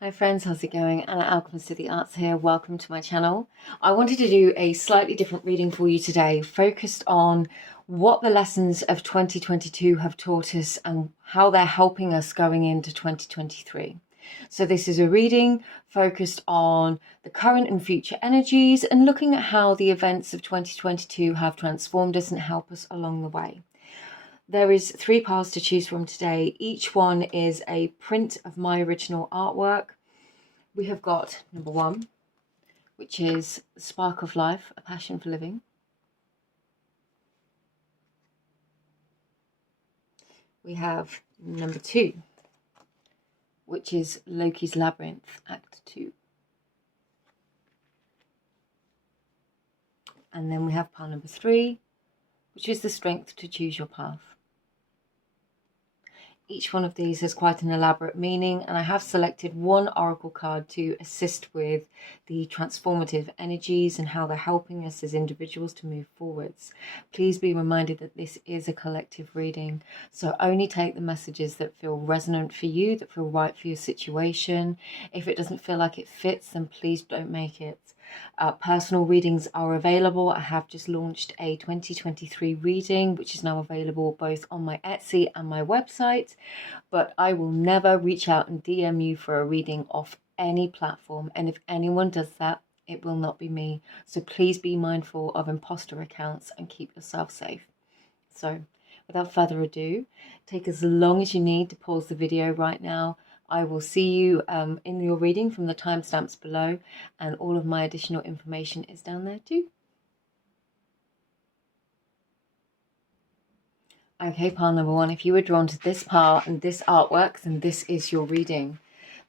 Hi friends, how's it going? Anna Alchemist of the Arts here. Welcome to my channel. I wanted to do a slightly different reading for you today, focused on what the lessons of 2022 have taught us and how they're helping us going into 2023. So this is a reading focused on the current and future energies and looking at how the events of 2022 have transformed us and help us along the way. There is 3 piles to choose from today. Each one is a print of my original artwork. We have got number 1, which is the spark of life, a passion for living. We have number 2, which is Loki's Labyrinth, Act 2. And then we have pile number 3, which is the strength to choose your path. Each one of these has quite an elaborate meaning, and I have selected one oracle card to assist with the transformative energies and how they're helping us as individuals to move forwards. Please be reminded that this is a collective reading, so only take the messages that feel resonant for you, that feel right for your situation. If it doesn't feel like it fits, then please don't make it. Personal readings are available. I have just launched a 2023 reading, which is now available both on my Etsy and my website, but I will never reach out and DM you for a reading off any platform, and if anyone does that, it will not be me. So please be mindful of imposter accounts and keep yourself safe. So without further ado, take as long as you need to pause the video right now. I will see you in your reading from the timestamps below, and all of my additional information is down there too. Okay, pile number 1, if you were drawn to this pile and this artwork, then this is your reading.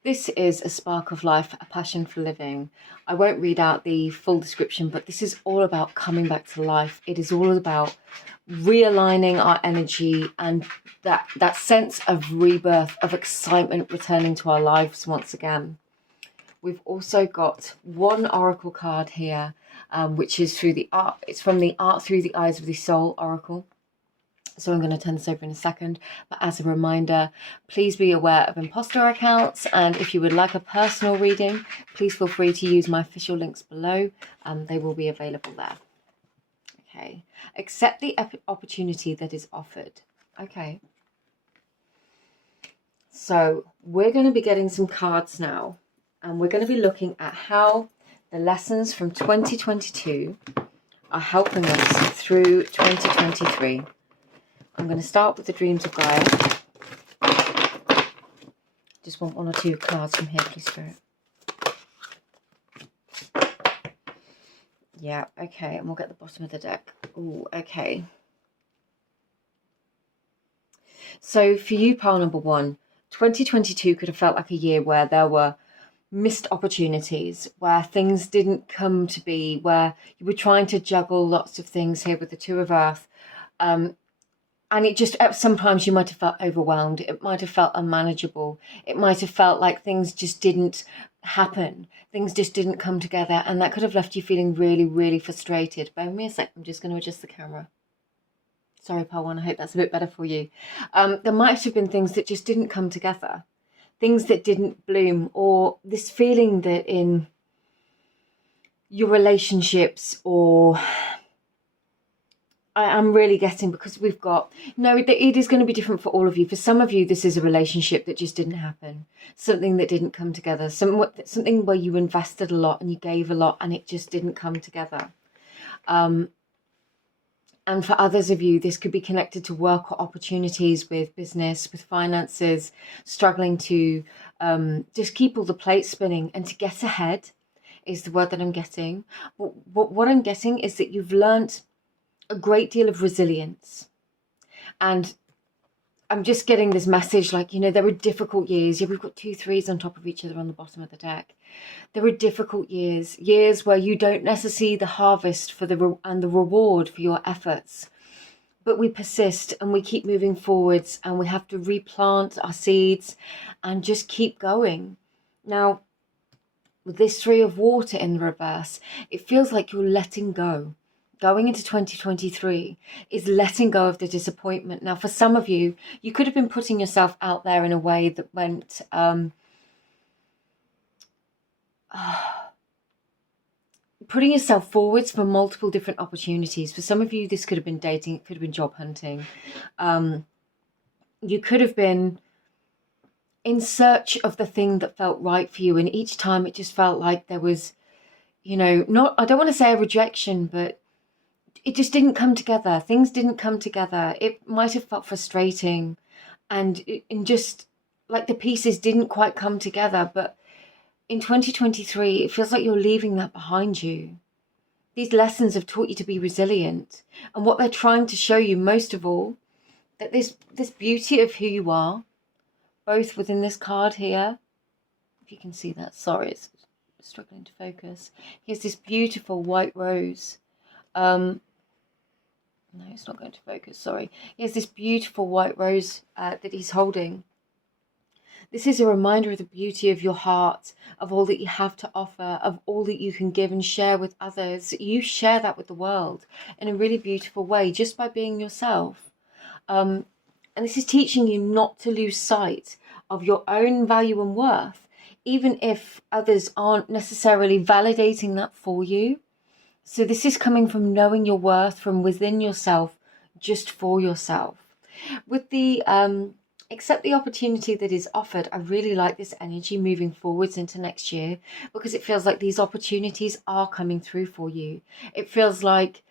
This is a spark of life, a passion for living. I won't read out the full description, but this is all about coming back to life. It is all about realigning our energy and that sense of rebirth, of excitement returning to our lives once again. We've also got one oracle card here, which is through the art. It's from the Art Through the Eyes of the Soul oracle. So I'm going to turn this over in a second, but as a reminder, please be aware of imposter accounts, and if you would like a personal reading, please feel free to use my official links below. They will be available there. Okay, accept the opportunity that is offered. Okay, so we're going to be getting some cards now, and we're going to be looking at how the lessons from 2022 are helping us through 2023. I'm going to start with the Dreams of Gaia. Just want 1 or 2 cards from here, please, Spirit. Yeah, okay, and we'll get the bottom of the deck. Ooh, okay. So for you, pile number 1, 2022 could have felt like a year where there were missed opportunities, where things didn't come to be, where you were trying to juggle lots of things here with the 2 of Earth. And it just, sometimes you might have felt overwhelmed. It might have felt unmanageable. It might have felt like things just didn't happen. Things just didn't come together. And that could have left you feeling really, really frustrated. Bear with me a sec. I'm just going to adjust the camera. Sorry, pile 1. I hope that's a bit better for you. There might have been things that just didn't come together. Things that didn't bloom. Or this feeling that in your relationships, or I'm really getting, because we've got, no, it is going to be different for all of you. For some of you, this is a relationship that just didn't happen. Something that didn't come together. Something where you invested a lot and you gave a lot and it just didn't come together. And for others of you, this could be connected to work or opportunities, with business, with finances, struggling to just keep all the plates spinning and to get ahead is the word that I'm getting. But what I'm getting is that you've learned a great deal of resilience. And I'm just getting this message, like, you know, there were difficult years. Yeah, we've got 2 3s on top of each other on the bottom of the deck. There were difficult years where you don't necessarily see the harvest for the reward for your efforts. But we persist and we keep moving forwards, and we have to replant our seeds and just keep going. Now, with this 3 of water in the reverse, it feels like you're letting go. Going into 2023 is letting go of the disappointment. Now, for some of you, you could have been putting yourself out there in a way that went putting yourself forwards for multiple different opportunities. For some of you, this could have been dating, it could have been job hunting. You could have been in search of the thing that felt right for you, and each time it just felt like there was, not, I don't want to say a rejection, but it just didn't come together. Things didn't come together. It might have felt frustrating, and just like the pieces didn't quite come together. But in 2023, it feels like you're leaving that behind you. These lessons have taught you to be resilient, and what they're trying to show you most of all, that this beauty of who you are, both within this card here, if you can see that, sorry, it's struggling to focus. Here's this beautiful white rose. No, it's not going to focus, sorry. Here's this beautiful white rose that he's holding. This is a reminder of the beauty of your heart, of all that you have to offer, of all that you can give and share with others. You share that with the world in a really beautiful way, just by being yourself. And this is teaching you not to lose sight of your own value and worth, even if others aren't necessarily validating that for you. So this is coming from knowing your worth from within yourself, just for yourself. With the accept the opportunity that is offered, I really like this energy moving forwards into next year, because it feels like these opportunities are coming through for you. It feels like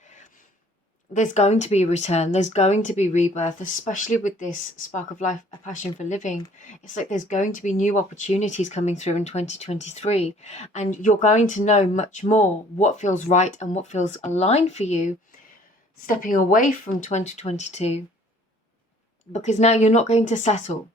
there's going to be a return, there's going to be rebirth, especially with this spark of life, a passion for living. It's like there's going to be new opportunities coming through in 2023, and you're going to know much more what feels right and what feels aligned for you, stepping away from 2022, because now you're not going to settle.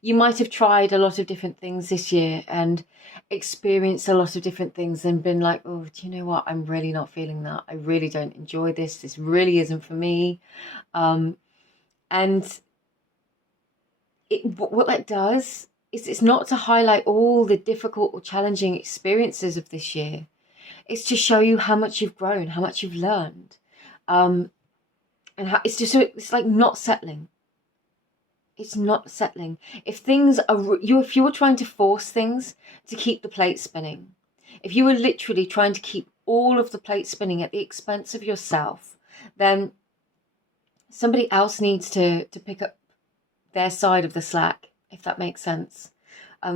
You might have tried a lot of different things this year and experienced a lot of different things and been like, oh, do you know what? I'm really not feeling that. I really don't enjoy this. This really isn't for me. And what that does is it's not to highlight all the difficult or challenging experiences of this year. It's to show you how much you've grown, how much you've learned. And how it's like not settling. It's not settling. If things are if you were trying to force things to keep the plate spinning, if you were literally trying to keep all of the plate spinning at the expense of yourself, then somebody else needs to pick up their side of the slack, if that makes sense.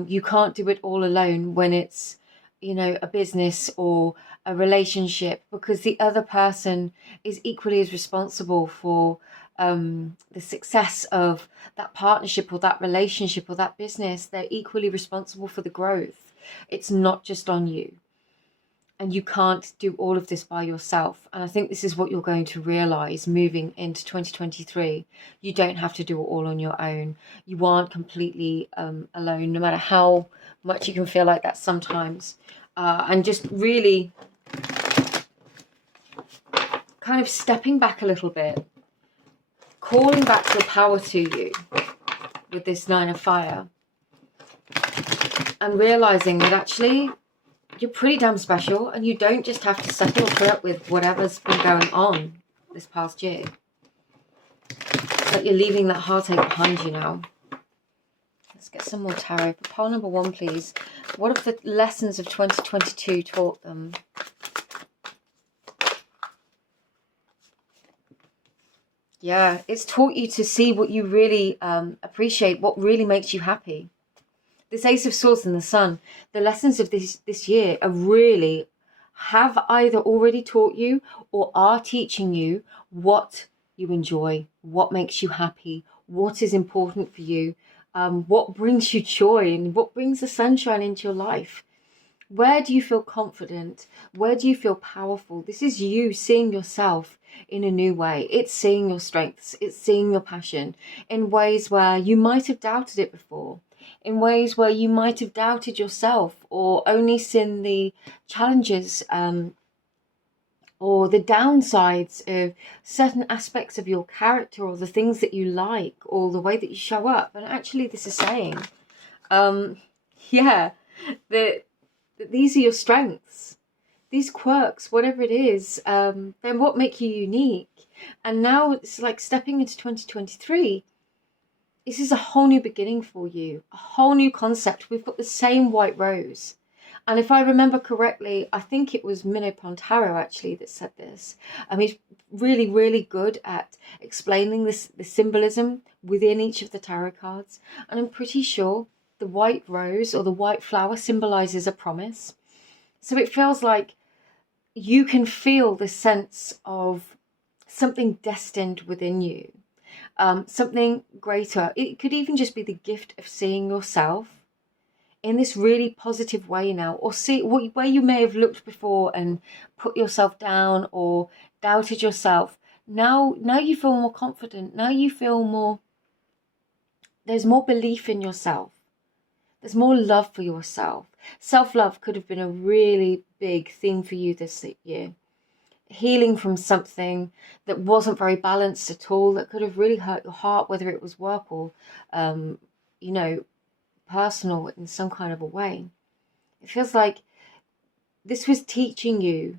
You can't do it all alone when it's, a business or a relationship, because the other person is equally as responsible for the success of that partnership or that relationship or that business. They're equally responsible for the growth. It's not just on you. And you can't do all of this by yourself. And I think this is what you're going to realize moving into 2023. You don't have to do it all on your own. You aren't completely alone, no matter how much you can feel like that sometimes. And just really kind of stepping back a little bit, calling back your power to you with this Nine of Fire, and realizing that actually you're pretty damn special, and you don't just have to settle or put up with whatever's been going on this past year. But you're leaving that heartache behind you now. Let's get some more tarot. For pile number 1, please. What have the lessons of 2022 taught them? Yeah, it's taught you to see what you really appreciate, what really makes you happy. This Ace of Swords and the Sun, the lessons of this year are really have either already taught you or are teaching you what you enjoy, what makes you happy, what is important for you, what brings you joy and what brings the sunshine into your life. Where do you feel confident? Where do you feel powerful? This is you seeing yourself in a new way. It's seeing your strengths. It's seeing your passion in ways where you might have doubted it before, in ways where you might have doubted yourself or only seen the challenges or the downsides of certain aspects of your character or the things that you like or the way that you show up. And actually this is saying, yeah, that these are your strengths, these quirks, whatever it is, then what make you unique. And now it's like stepping into 2023. This is a whole new beginning for you, a whole new concept. We've got the same white rose. And if I remember correctly, I think it was Mino Pontaro actually that said this. He's really, really good at explaining the symbolism within each of the tarot cards. And I'm pretty sure the white rose or the white flower symbolizes a promise. So it feels like you can feel the sense of something destined within you, something greater. It could even just be the gift of seeing yourself in this really positive way now, or see where you may have looked before and put yourself down or doubted yourself. Now you feel more confident. Now you feel more, there's more belief in yourself. There's more love for yourself. Self-love could have been a really big theme for you this year. Healing from something that wasn't very balanced at all, that could have really hurt your heart, whether it was work or, personal in some kind of a way. It feels like this was teaching you,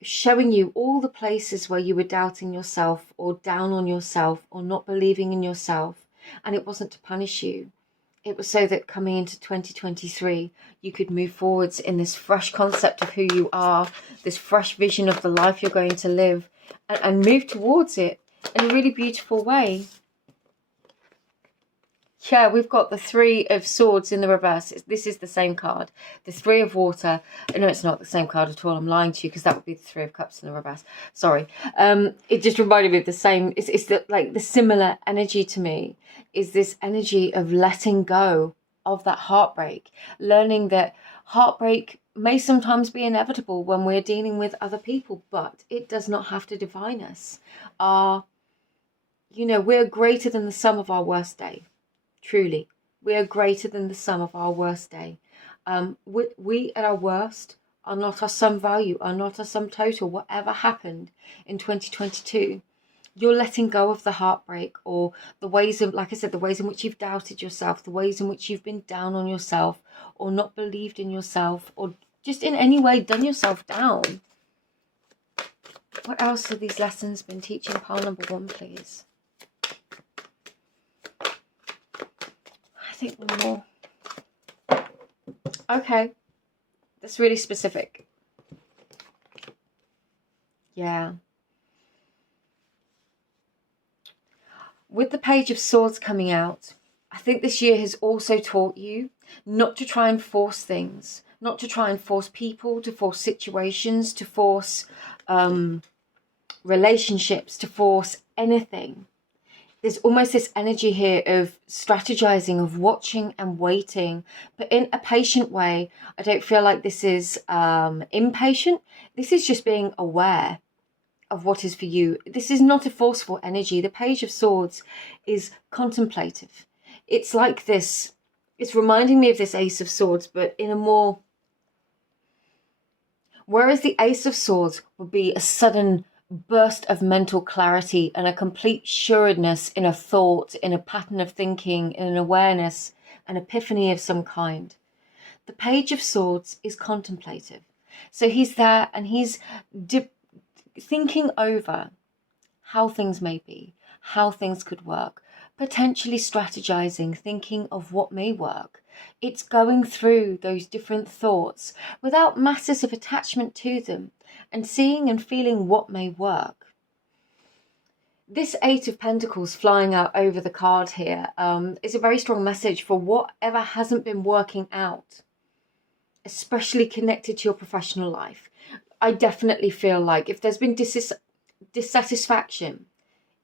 showing you all the places where you were doubting yourself or down on yourself or not believing in yourself. And it wasn't to punish you. It was so that coming into 2023, you could move forwards in this fresh concept of who you are, this fresh vision of the life you're going to live, and move towards it in a really beautiful way. Yeah, we've got the Three of Swords in the reverse. This is the same card. The Three of Water. No, it's not the same card at all. I'm lying to you, because that would be the Three of Cups in the reverse. Sorry. It just reminded me of the same. It's the similar energy to me. Is this energy of letting go of that heartbreak. Learning that heartbreak may sometimes be inevitable when we're dealing with other people, but it does not have to define us. We're greater than the sum of our worst day. Truly, we are greater than the sum of our worst day. We at our worst are not our sum value, are not our sum total. Whatever happened in 2022, you're letting go of the heartbreak, or the ways of, like I said, the ways in which you've doubted yourself, the ways in which you've been down on yourself, or not believed in yourself, or just in any way done yourself down. What else have these lessons been teaching? Pile number 1, please. I think one more. Okay, that's really specific. Yeah. With the Page of Swords coming out, I think this year has also taught you not to try and force things, not to try and force people, to force situations, to force relationships, to force anything. There's almost this energy here of strategizing, of watching and waiting, but in a patient way. I don't feel like this is impatient. This is just being aware of what is for you. This is not a forceful energy. The Page of Swords is contemplative. It's like this. It's reminding me of this Ace of Swords, but in a more... Whereas the Ace of Swords would be a sudden burst of mental clarity and a complete sureness in a thought, in a pattern of thinking, in an awareness, an epiphany of some kind. The Page of Swords is contemplative. So he's there and he's thinking over how things may be, how things could work, potentially strategizing, thinking of what may work. It's going through those different thoughts without masses of attachment to them, and seeing and feeling what may work. This Eight of Pentacles flying out over the card here is a very strong message for whatever hasn't been working out, especially connected to your professional life. I definitely feel like if there's been dissatisfaction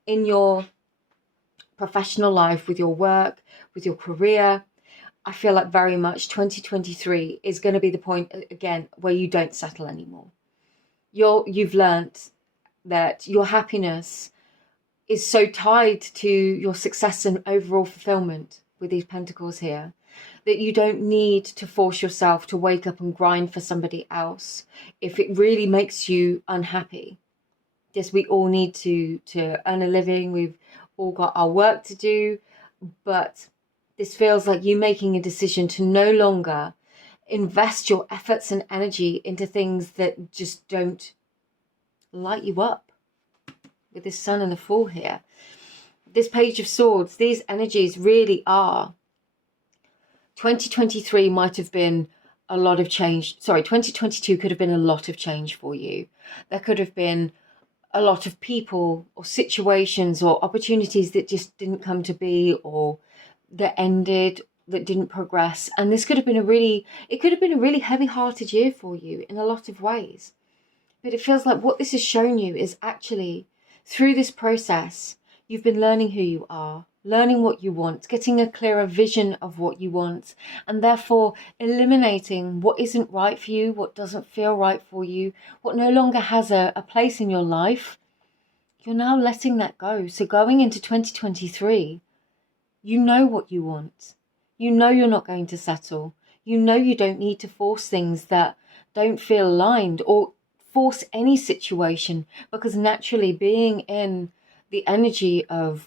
in your professional life, with your work, with your career, I feel like very much 2023 is going to be the point again where you don't settle anymore. You've learnt that your happiness is so tied to your success and overall fulfillment with these pentacles here, that you don't need to force yourself to wake up and grind for somebody else if it really makes you unhappy. Yes, we all need to earn a living. We've all got our work to do, but this feels like you making a decision to no longer invest your efforts and energy into things that just don't light you up. With this Sun and the Fool here, this Page of Swords, these energies really are 2023 might have been a lot of change. Sorry, 2022 could have been a lot of change for you. There could have been a lot of people or situations or opportunities that just didn't come to be, or that ended, that didn't progress. And this could have been it could have been a really heavy-hearted year for you in a lot of ways. But it feels like what this has shown you is actually, through this process, you've been learning who you are, learning what you want, getting a clearer vision of what you want, and therefore eliminating what isn't right for you, what doesn't feel right for you, what no longer has a place in your life. You're now letting that go. So going into 2023, you know what you want. You know you're not going to settle. You know you don't need to force things that don't feel aligned, or force any situation, because naturally being in the energy of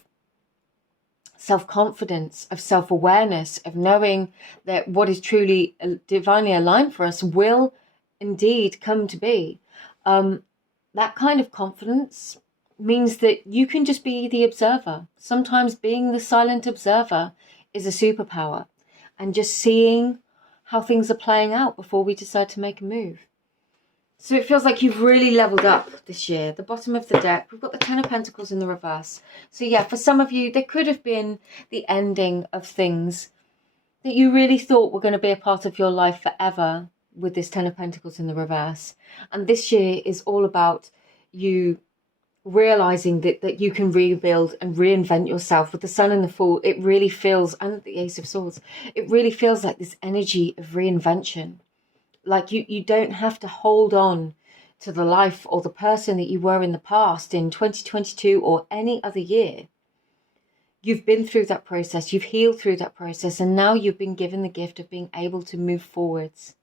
self-confidence, of self-awareness, of knowing that what is truly divinely aligned for us will indeed come to be. That kind of confidence means that you can just be the observer. Sometimes being the silent observer is a superpower, and just seeing how things are playing out before we decide to make a move. So it feels like you've really leveled up this year. The bottom of the deck, we've got the Ten of Pentacles in the reverse. So yeah, for some of you, there could have been the ending of things that you really thought were going to be a part of your life forever with this Ten of Pentacles in the reverse. And this year is all about you realizing that you can rebuild and reinvent yourself. With the Sun and the Fool, it really feels, and the Ace of Swords, it really feels like this energy of reinvention. Like you don't have to hold on to the life or the person that you were in the past in 2022 or any other year. You've been through that process, you've healed through that process, and now you've been given the gift of being able to move forwards.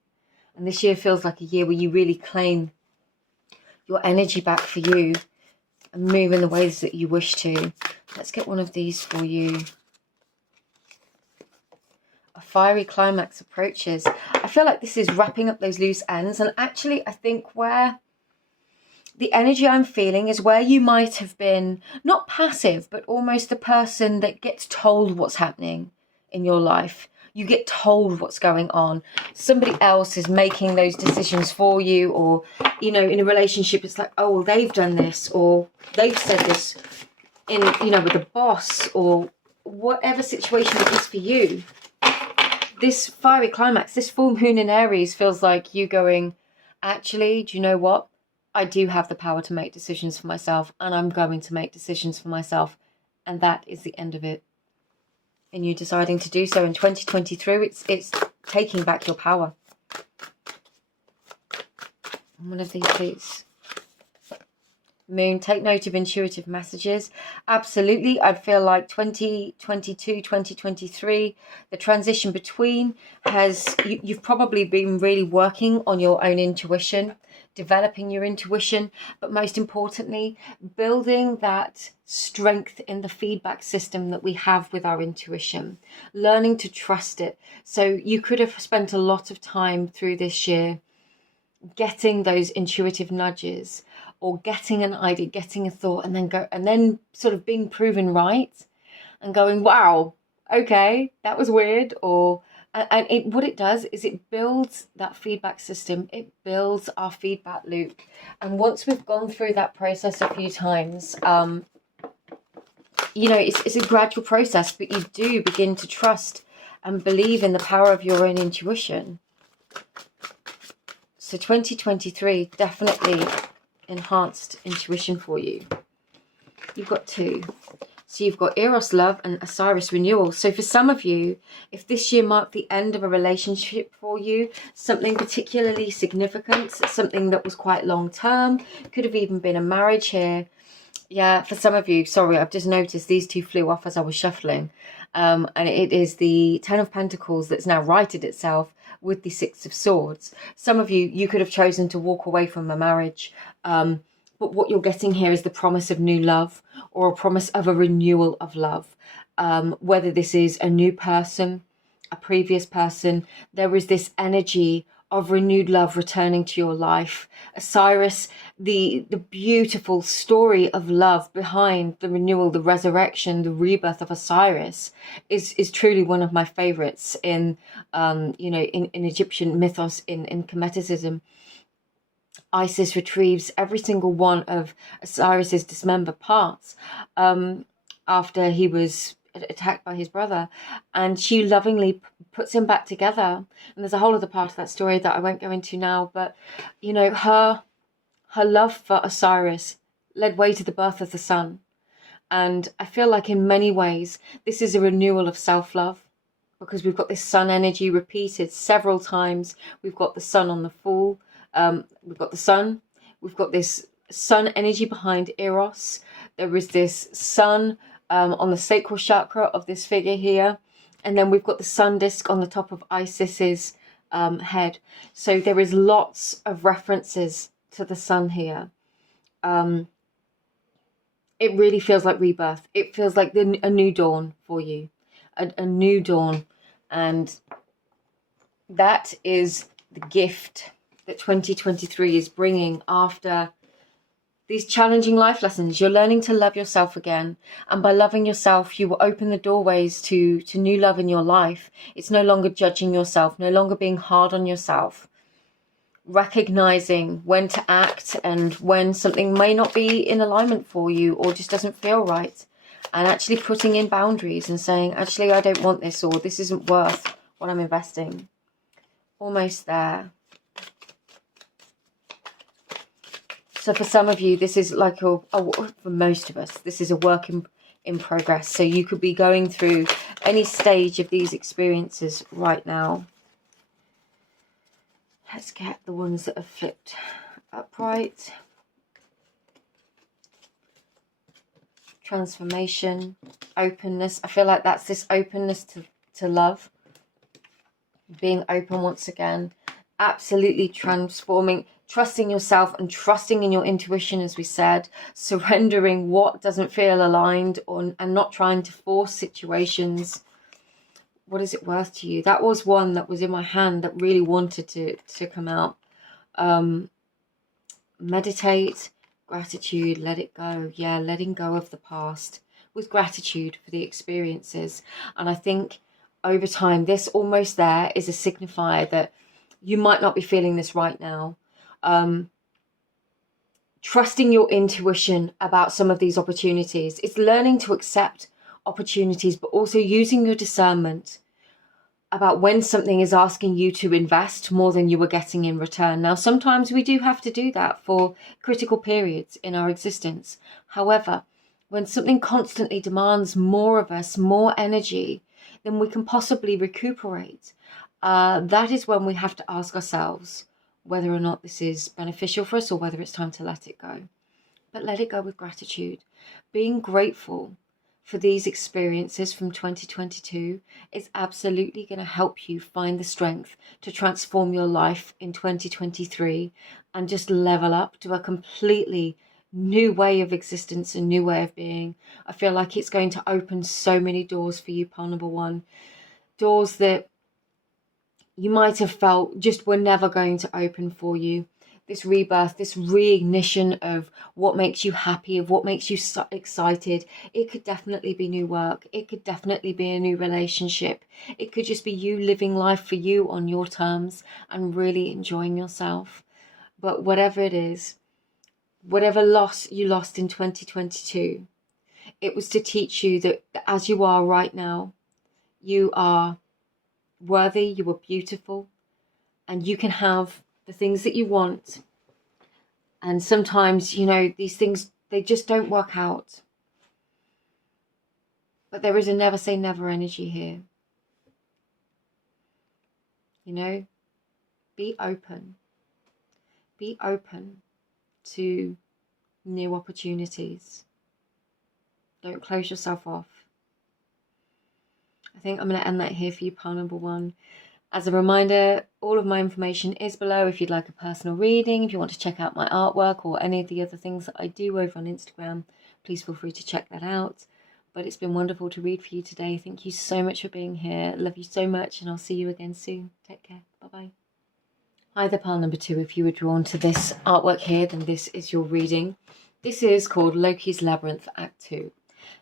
And this year feels like a year where you really claim your energy back for you and move in the ways that you wish to. Let's get one of these for you. A fiery climax approaches. I feel like this is wrapping up those loose ends. And actually, I think where the energy I'm feeling is where you might have been not passive, but almost the person that gets told what's happening in your life. You get told what's going on. Somebody else is making those decisions for you, or, you know, in a relationship, it's like, oh, well, they've done this, or they've said this in, you know, with a boss, or whatever situation it is for you. This fiery climax, this full moon in Aries feels like you going, actually, do you know what? I do have the power to make decisions for myself, and I'm going to make decisions for myself. And that is the end of it. And you deciding to do so in 2023, it's taking back your power. One of these, please. Moon, take note of intuitive messages. Absolutely. I feel like 2022, 2023, the transition between you've probably been really working on your own intuition, developing your intuition, but most importantly, building that strength in the feedback system that we have with our intuition, learning to trust it. So you could have spent a lot of time through this year getting those intuitive nudges, or getting an idea, getting a thought, and then sort of being proven right and going, wow, okay, that was weird. Or what it does is it builds that feedback system. It builds our feedback loop. And once we've gone through that process a few times, you know, it's a gradual process, but you do begin to trust and believe in the power of your own intuition. So 2023 definitely enhanced intuition for you. You've got two. So you've got Eros love and Osiris renewal. So for some of you, if this year marked the end of a relationship for you, something particularly significant, something that was quite long term, could have even been a marriage here. Yeah, for some of you, sorry, I've just noticed these two flew off as I was shuffling. And it is the Ten of Pentacles that's now righted itself with the Six of Swords. Some of you could have chosen to walk away from a marriage. But what you're getting here is the promise of new love, or a promise of a renewal of love. Whether this is a new person, a previous person, there is this energy of renewed love returning to your life. Osiris, the beautiful story of love behind the renewal, the resurrection, the rebirth of Osiris is truly one of my favorites in in Egyptian mythos, in Kemeticism. Isis retrieves every single one of Osiris's dismembered parts after he was attacked by his brother, and she lovingly puts him back together. And there's a whole other part of that story that I won't go into now, but her love for Osiris led way to the birth of the sun. And I feel like in many ways this is a renewal of self-love, because we've got this sun energy repeated several times. We've got the sun on the full, we've got the sun, we've got this sun energy behind Eros. There is this sun on the sacral chakra of this figure here, and then we've got the sun disk on the top of Isis's head. So there is lots of references to the sun here. It really feels like rebirth. It feels like a new dawn for you, a new dawn. And that is the gift that 2023 is bringing after these challenging life lessons. You're learning to love yourself again. And by loving yourself, you will open the doorways to new love in your life. It's no longer judging yourself, no longer being hard on yourself. Recognizing when to act and when something may not be in alignment for you or just doesn't feel right. And actually putting in boundaries and saying, actually, I don't want this, or this isn't worth what I'm investing. Almost there. So for some of you, this is like for most of us, this is a work in progress. So you could be going through any stage of these experiences right now. Let's get the ones that have flipped upright. Transformation, openness. I feel like that's this openness to love. Being open once again. Absolutely transforming. Trusting yourself and trusting in your intuition, as we said. Surrendering what doesn't feel aligned and not trying to force situations. What is it worth to you? That was one that was in my hand that really wanted to come out. Meditate, gratitude, let it go. Yeah, letting go of the past with gratitude for the experiences. And I think over time, this almost there is a signifier that you might not be feeling this right now. Trusting your intuition about some of these opportunities. It's learning to accept opportunities, but also using your discernment about when something is asking you to invest more than you were getting in return. Now, sometimes we do have to do that for critical periods in our existence. However, when something constantly demands more of us, more energy than we can possibly recuperate, that is when we have to ask ourselves whether or not this is beneficial for us or whether it's time to let it go. But let it go with gratitude. Being grateful for these experiences from 2022 is absolutely going to help you find the strength to transform your life in 2023 and just level up to a completely new way of existence, a new way of being. I feel like it's going to open so many doors for you, pile number one. Doors that you might have felt just were never going to open for you. This rebirth, this reignition of what makes you happy, of what makes you so excited. It could definitely be new work. It could definitely be a new relationship. It could just be you living life for you on your terms and really enjoying yourself. But whatever it is, whatever loss you lost in 2022, it was to teach you that as you are right now, you are worthy, you are beautiful, and you can have the things that you want. And sometimes, these things, they just don't work out. But there is a never say never energy here. Be open. Be open to new opportunities. Don't close yourself off. I think I'm going to end that here for you, pile number one. As a reminder, all of my information is below if you'd like a personal reading, if you want to check out my artwork or any of the other things that I do over on Instagram, please feel free to check that out. But it's been wonderful to read for you today. Thank you so much for being here. Love you so much, and I'll see you again soon. Take care. Bye-bye. Either pile number 2, if you were drawn to this artwork here, then this is your reading. This is called Loki's Labyrinth Act 2.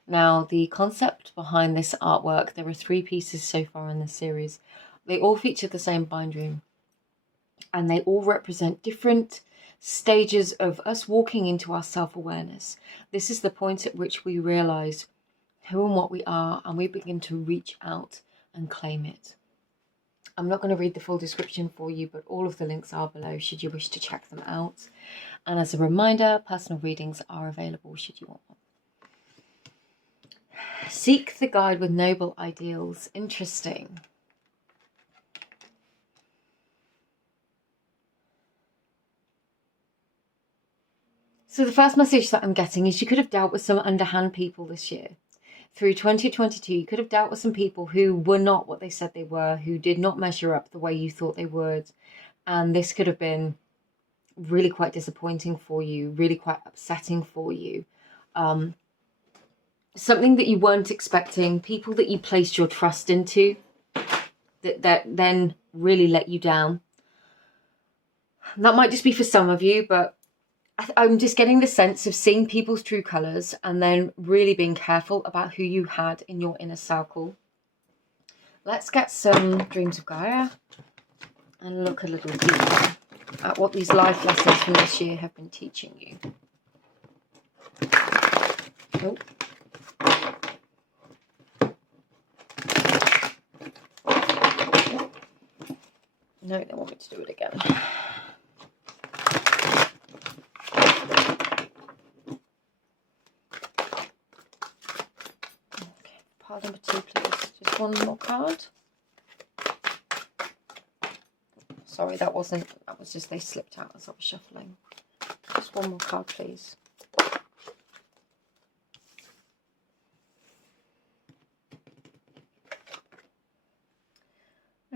Now, the concept behind this artwork, there are 3 pieces so far in this series. They all feature the same bindery, and they all represent different stages of us walking into our self-awareness. This is the point at which we realize who and what we are, and we begin to reach out and claim it. I'm not going to read the full description for you, but all of the links are below should you wish to check them out. And as a reminder, personal readings are available should you want one. Seek the guide with noble ideals. Interesting. So the first message that I'm getting is you could have dealt with some underhand people this year. Through 2022, you could have dealt with some people who were not what they said they were, who did not measure up the way you thought they would. And this could have been really quite disappointing for you, really quite upsetting for you. Something that you weren't expecting, people that you placed your trust into, that then really let you down. That might just be for some of you, but I'm just getting the sense of seeing people's true colours and then really being careful about who you had in your inner circle. Let's get some Dreams of Gaia and look a little deeper at what these life lessons from this year have been teaching you. Oh. No, they want me to do it again. Pile number 2, please. Just one more card. Sorry, that was just they slipped out as I was shuffling. Just one more card, please.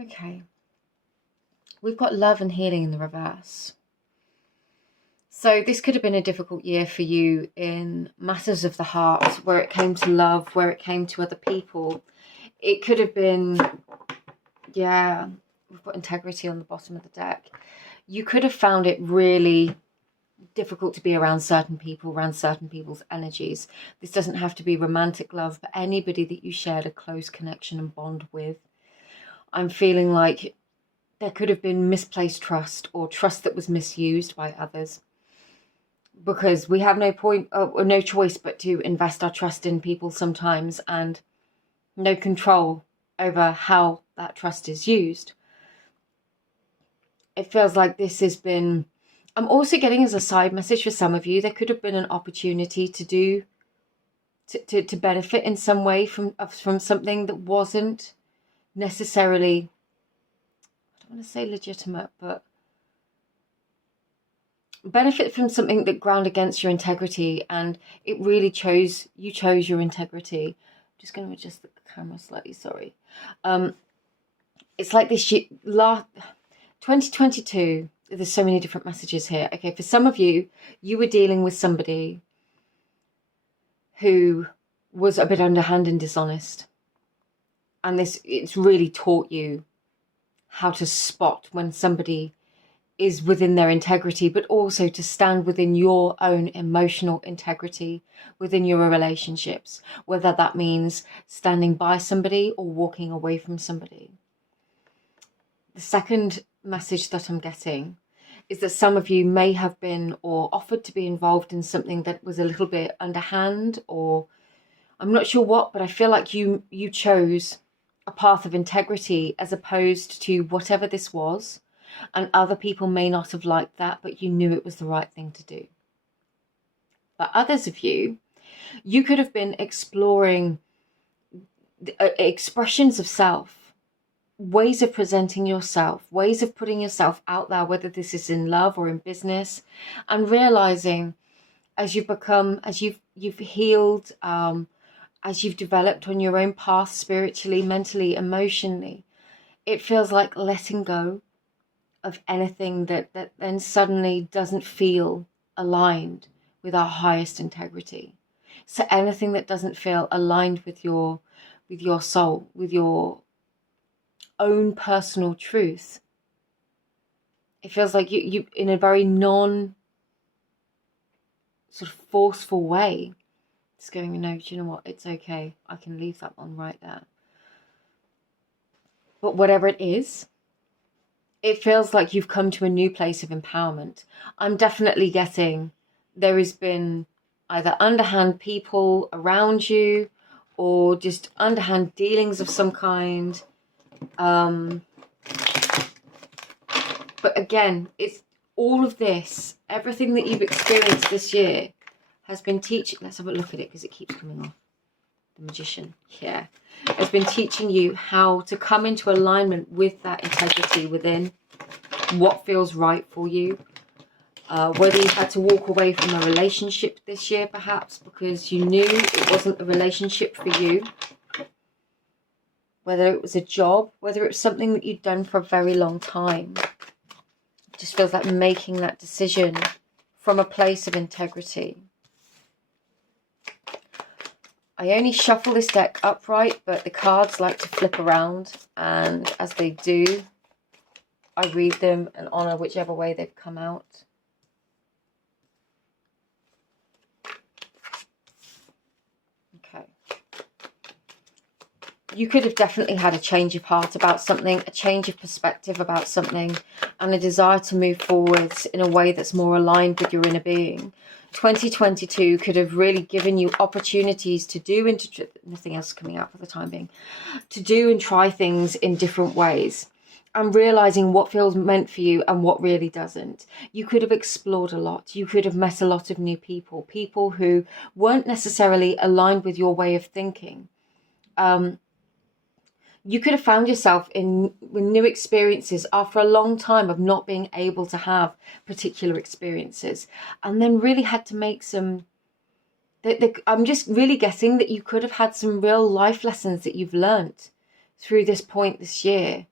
Okay. We've got love and healing in the reverse. So this could have been a difficult year for you in matters of the heart, where it came to love, where it came to other people. It could have been, yeah, we've got integrity on the bottom of the deck. You could have found it really difficult to be around certain people, around certain people's energies. This doesn't have to be romantic love, but anybody that you shared a close connection and bond with. I'm feeling like there could have been misplaced trust or trust that was misused by others. Because we have no choice but to invest our trust in people sometimes, and no control over how that trust is used. It feels like this has been, I'm also getting as a side message for some of you, there could have been an opportunity to benefit in some way from something that wasn't necessarily, I don't want to say legitimate, but benefit from something that ground against your integrity, and it really you chose your integrity. I'm just going to adjust the camera slightly, sorry. It's like this year, 2022, there's so many different messages here. Okay, for some of you, you were dealing with somebody who was a bit underhand and dishonest, and it's really taught you how to spot when somebody is within their integrity, but also to stand within your own emotional integrity within your relationships, whether that means standing by somebody or walking away from somebody. The second message that I'm getting is that some of you may have been or offered to be involved in something that was a little bit underhand, or I'm not sure what, but I feel like you chose a path of integrity as opposed to whatever this was. And other people may not have liked that, but you knew it was the right thing to do. But others of you could have been exploring expressions of self, ways of presenting yourself, ways of putting yourself out there, whether this is in love or in business, and realizing as you've become, as you've healed, as you've developed on your own path spiritually, mentally, emotionally, it feels like letting go of anything that then suddenly doesn't feel aligned with our highest integrity. So anything that doesn't feel aligned with your soul, with your own personal truth, It feels like you in a very non sort of forceful way, it's going, no, do you know what? It's okay. I can leave that one right there. But whatever it is, it feels like you've come to a new place of empowerment. I'm definitely getting there has been either underhand people around you or just underhand dealings of some kind. But again, it's all of this, everything that you've experienced this year has been teaching. Let's have a look at it because it keeps coming off. The Magician, yeah, has been teaching you how to come into alignment with that integrity within, what feels right for you. Whether you had to walk away from a relationship this year, perhaps because you knew it wasn't a relationship for you. Whether it was a job, whether it was something that you'd done for a very long time. It just feels like making that decision from a place of integrity. I only shuffle this deck upright, but the cards like to flip around, and as they do, I read them and honour whichever way they've come out. Okay. You could have definitely had a change of heart about something, a change of perspective about something, and a desire to move forwards in a way that's more aligned with your inner being. 2022 could have really given you opportunities to do, nothing else coming out for the time being, to do and try things in different ways, and realizing what feels meant for you and what really doesn't. You could have explored a lot. You could have met a lot of new people, people who weren't necessarily aligned with your way of thinking. You could have found yourself with new experiences after a long time of not being able to have particular experiences, and then really had to make some. I'm just really guessing that you could have had some real life lessons that you've learnt through this point this year,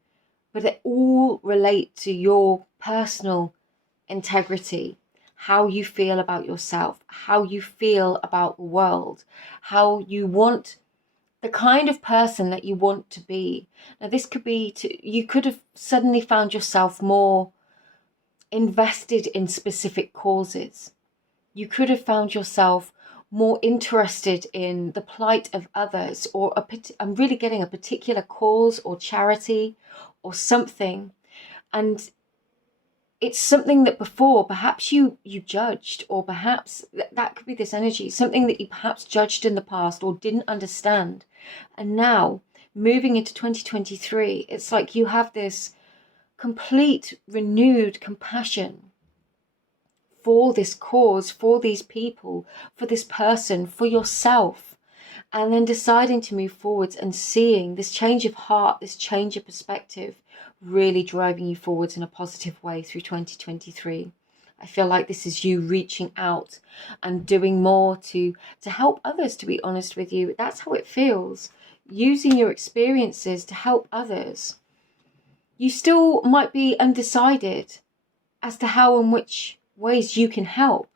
but they all relate to your personal integrity, how you feel about yourself, how you feel about the world, how you want. The kind of person that you want to be. Now, this could be you could have suddenly found yourself more invested in specific causes. You could have found yourself more interested in the plight of others, or I'm really getting a particular cause or charity or something. And it's something that before perhaps you judged, or perhaps that could be this energy, something that you perhaps judged in the past or didn't understand. And now, moving into 2023, it's like you have this complete renewed compassion for this cause, for these people, for this person, for yourself, and then deciding to move forwards and seeing this change of heart, this change of perspective, really driving you forwards in a positive way through 2023. I feel like this is you reaching out and doing more to help others, to be honest with you. That's how it feels. Using your experiences to help others. You still might be undecided as to how and which ways you can help.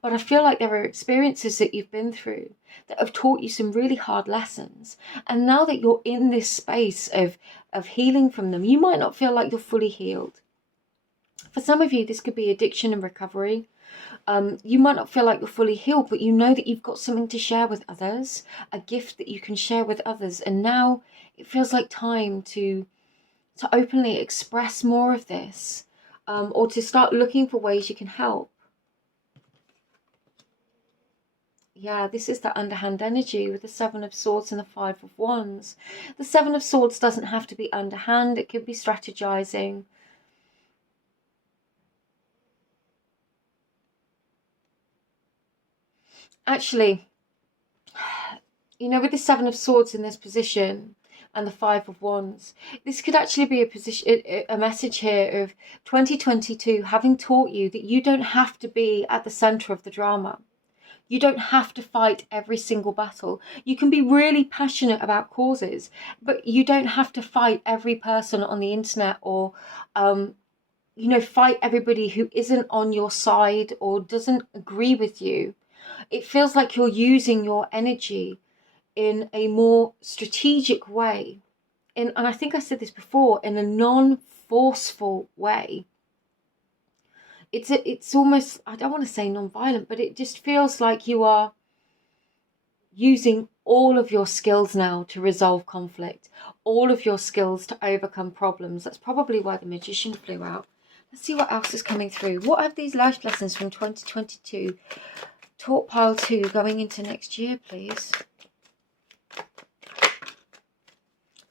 But I feel like there are experiences that you've been through that have taught you some really hard lessons. And now that you're in this space of healing from them, you might not feel like you're fully healed. For some of you, this could be addiction and recovery. You might not feel like you're fully healed, but you know that you've got something to share with others, a gift that you can share with others. And now it feels like time to openly express more of this, or to start looking for ways you can help. Yeah, this is the underhand energy with the Seven of Swords and the Five of Wands. The Seven of Swords doesn't have to be underhand. It could be strategizing. Actually, you know, with the Seven of Swords in this position and the Five of Wands, this could actually be a message here of 2022 having taught you that you don't have to be at the center of the drama. You don't have to fight every single battle. You can be really passionate about causes, but you don't have to fight every person on the internet, or, fight everybody who isn't on your side or doesn't agree with you. It feels like you're using your energy in a more strategic way. And I think I said this before, in a non-forceful way. It's almost, I don't want to say non-violent, but it just feels like you are using all of your skills now to resolve conflict, all of your skills to overcome problems. That's probably why the Magician flew out. Let's see what else is coming through. What have these life lessons from 2022 taught pile 2 going into next year, please?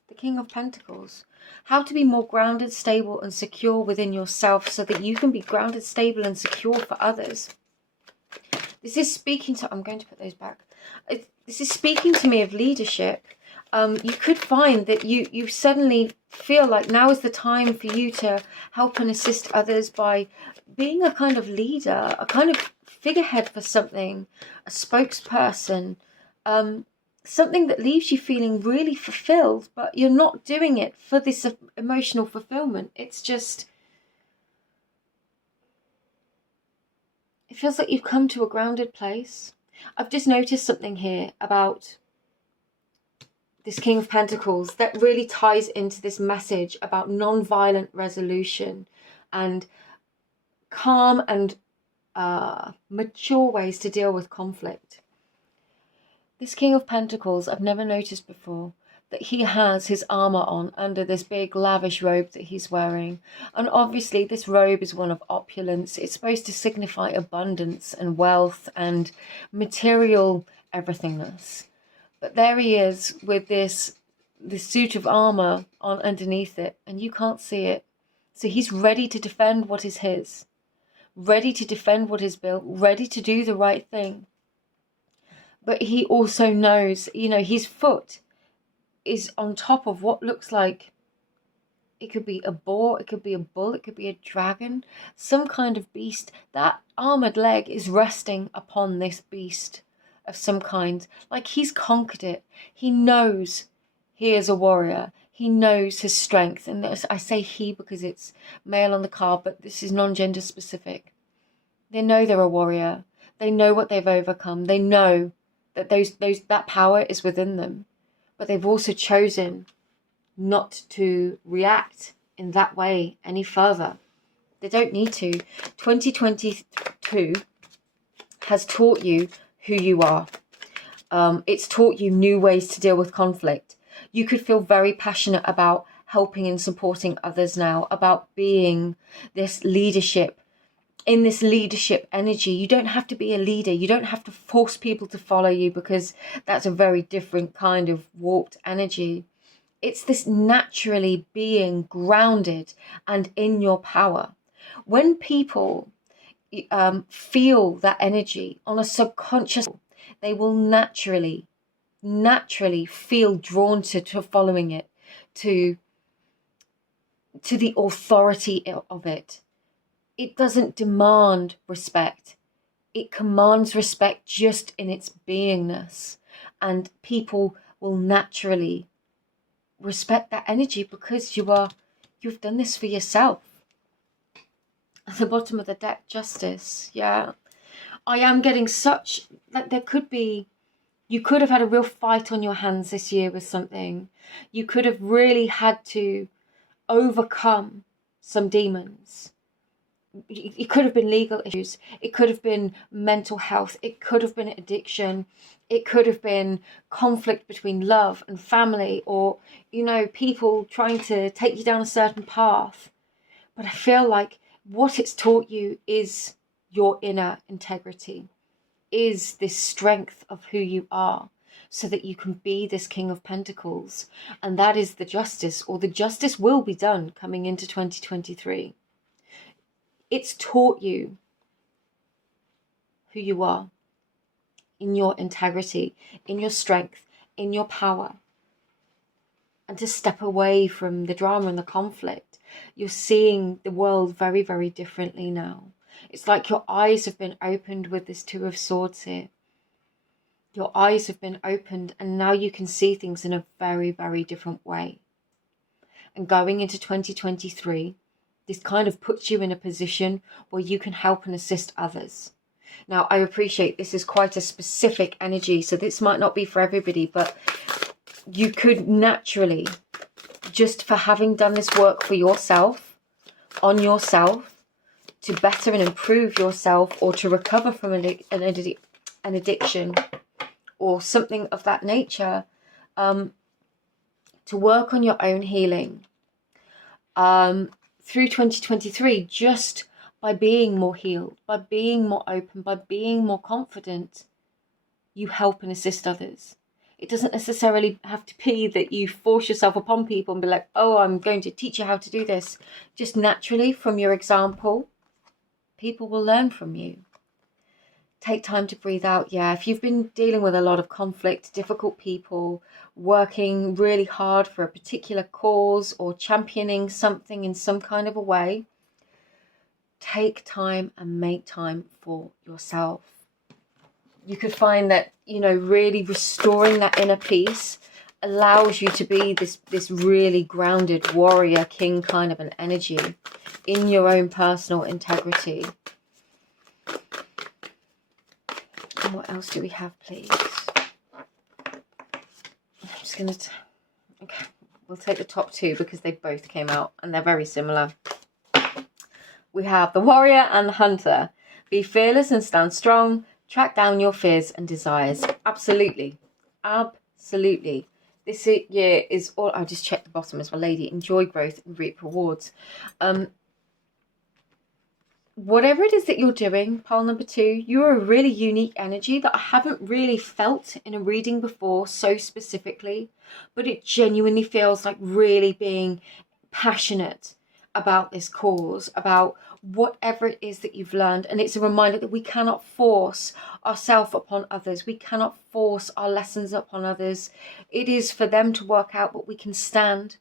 The King of Pentacles. How to be more grounded, stable and secure within yourself so that you can be grounded, stable and secure for others. This is speaking to, I'm going to put those back. This is speaking to me of leadership. You could find that you suddenly feel like now is the time for you to help and assist others by being a kind of leader, a kind of figurehead for something, a spokesperson, something that leaves you feeling really fulfilled, but you're not doing it for this emotional fulfillment. It's just, it feels like you've come to a grounded place. I've just noticed something here about this King of Pentacles that really ties into this message about non-violent resolution and calm and mature ways to deal with conflict. This King of Pentacles, I've never noticed before that he has his armor on under this big lavish robe that he's wearing. And obviously this robe is one of opulence. It's supposed to signify abundance and wealth and material everythingness. But there he is with this suit of armor on underneath it, and you can't see it. So he's ready to defend what is his, ready to defend what is built, ready to do the right thing. But he also knows, you know, his foot is on top of what looks like, it could be a boar, it could be a bull, it could be a dragon, some kind of beast. That armored leg is resting upon this beast of some kind, like he's conquered it. He knows he is a warrior. He knows his strength. And I say he because it's male on the card, but this is non-gender specific. They know they're a warrior. They know what they've overcome. They know that that power is within them. But they've also chosen not to react in that way any further. They don't need to. 2022 has taught you who you are. It's taught you new ways to deal with conflict. You could feel very passionate about helping and supporting others now, about being this leadership, in this leadership energy. You don't have to be a leader. You don't have to force people to follow you, because that's a very different kind of warped energy. It's this naturally being grounded and in your power. When people feel that energy on a subconscious level, they will naturally feel drawn to following it, to the authority of it. It doesn't demand respect. It commands respect just in its beingness. And people will naturally respect that energy because you've done this for yourself. At the bottom of the deck, Justice. Yeah. I am getting such that there could be, you could have had a real fight on your hands this year with something. You could have really had to overcome some demons. It could have been legal issues. It could have been mental health. It could have been addiction. It could have been conflict between love and family, or, you know, people trying to take you down a certain path. But I feel like what it's taught you is your inner integrity, is this strength of who you are, so that you can be this King of Pentacles. And that is the justice, or the justice will be done coming into 2023. It's taught you who you are, in your integrity, in your strength, in your power, and to step away from the drama and the conflict. You're seeing the world very, very differently now. It's like your eyes have been opened with this Two of Swords here. Your eyes have been opened, and now you can see things in a very, very different way. And going into 2023, this kind of puts you in a position where you can help and assist others. Now, I appreciate this is quite a specific energy, so this might not be for everybody, but you could naturally, just for having done this work for yourself, on yourself, to better and improve yourself, or to recover from an addiction or something of that nature, to work on your own healing through 2023, just by being more healed, by being more open, by being more confident, you help and assist others. It doesn't necessarily have to be that you force yourself upon people and be like, oh, I'm going to teach you how to do this. Just naturally, from your example, people will learn from you. Take time to breathe out. Yeah, if you've been dealing with a lot of conflict, difficult people, working really hard for a particular cause or championing something in some kind of a way, take time and make time for yourself. You could find that, you know, really restoring that inner peace allows you to be this really grounded warrior king kind of an energy in your own personal integrity. And what else do we have, please? I'm just going to... Okay, we'll take the top two because they both came out and they're very similar. We have the warrior and the hunter. Be fearless and stand strong. Track down your fears and desires. Absolutely. Absolutely. This year is all... I'll just check the bottom as well, lady. Enjoy growth and reap rewards. Whatever it is that you're doing, pile number 2, you're a really unique energy that I haven't really felt in a reading before so specifically, but it genuinely feels like really being passionate about this cause, about whatever it is that you've learned. And it's a reminder that we cannot force ourselves upon others. We cannot force our lessons upon others. It is for them to work out, but we can stand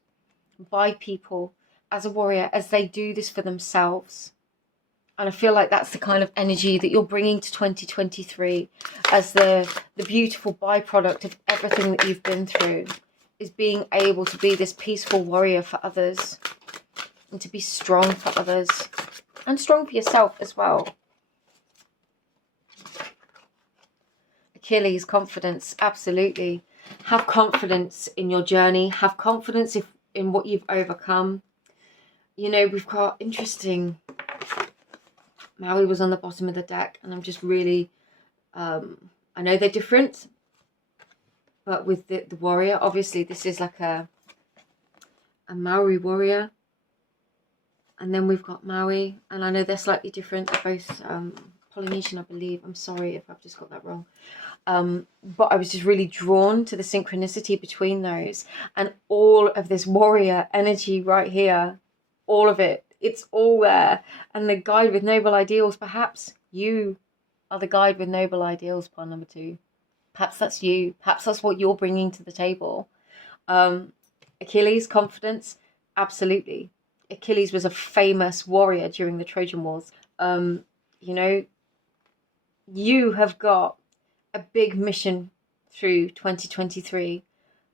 by people as a warrior as they do this for themselves. And I feel like that's the kind of energy that you're bringing to 2023 as the beautiful byproduct of everything that you've been through, is being able to be this peaceful warrior for others and to be strong for others and strong for yourself as well. Achilles, confidence, absolutely. Have confidence in your journey. Have confidence in what you've overcome. You know, we've got interesting... Maui was on the bottom of the deck, and I'm just really, I know they're different, but with the warrior, obviously this is like a Maori warrior, and then we've got Maui, and I know they're slightly different. They're both Polynesian, I believe. I'm sorry if I've just got that wrong. But I was just really drawn to the synchronicity between those, and all of this warrior energy right here, all of it. It's all there. And the guide with noble ideals, perhaps you are the guide with noble ideals, pile number 2. Perhaps that's you. Perhaps that's what you're bringing to the table. Achilles, confidence, absolutely. Achilles was a famous warrior during the Trojan Wars. You know, you have got a big mission through 2023,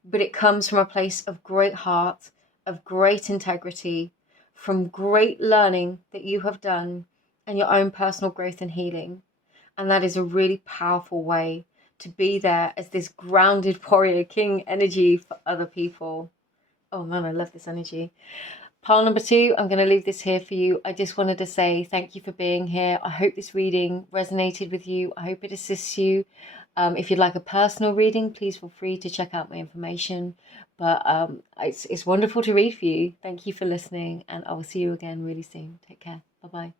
but it comes from a place of great heart, of great integrity, from great learning that you have done and your own personal growth and healing. And that is a really powerful way to be there as this grounded warrior king energy for other people. Oh man, I love this energy. Pile number 2, I'm going to leave this here for you. I just wanted to say thank you for being here. I hope this reading resonated with you. I hope it assists you. If you'd like a personal reading, please feel free to check out my information. But it's wonderful to read for you. Thank you for listening, and I will see you again really soon. Take care. Bye-bye.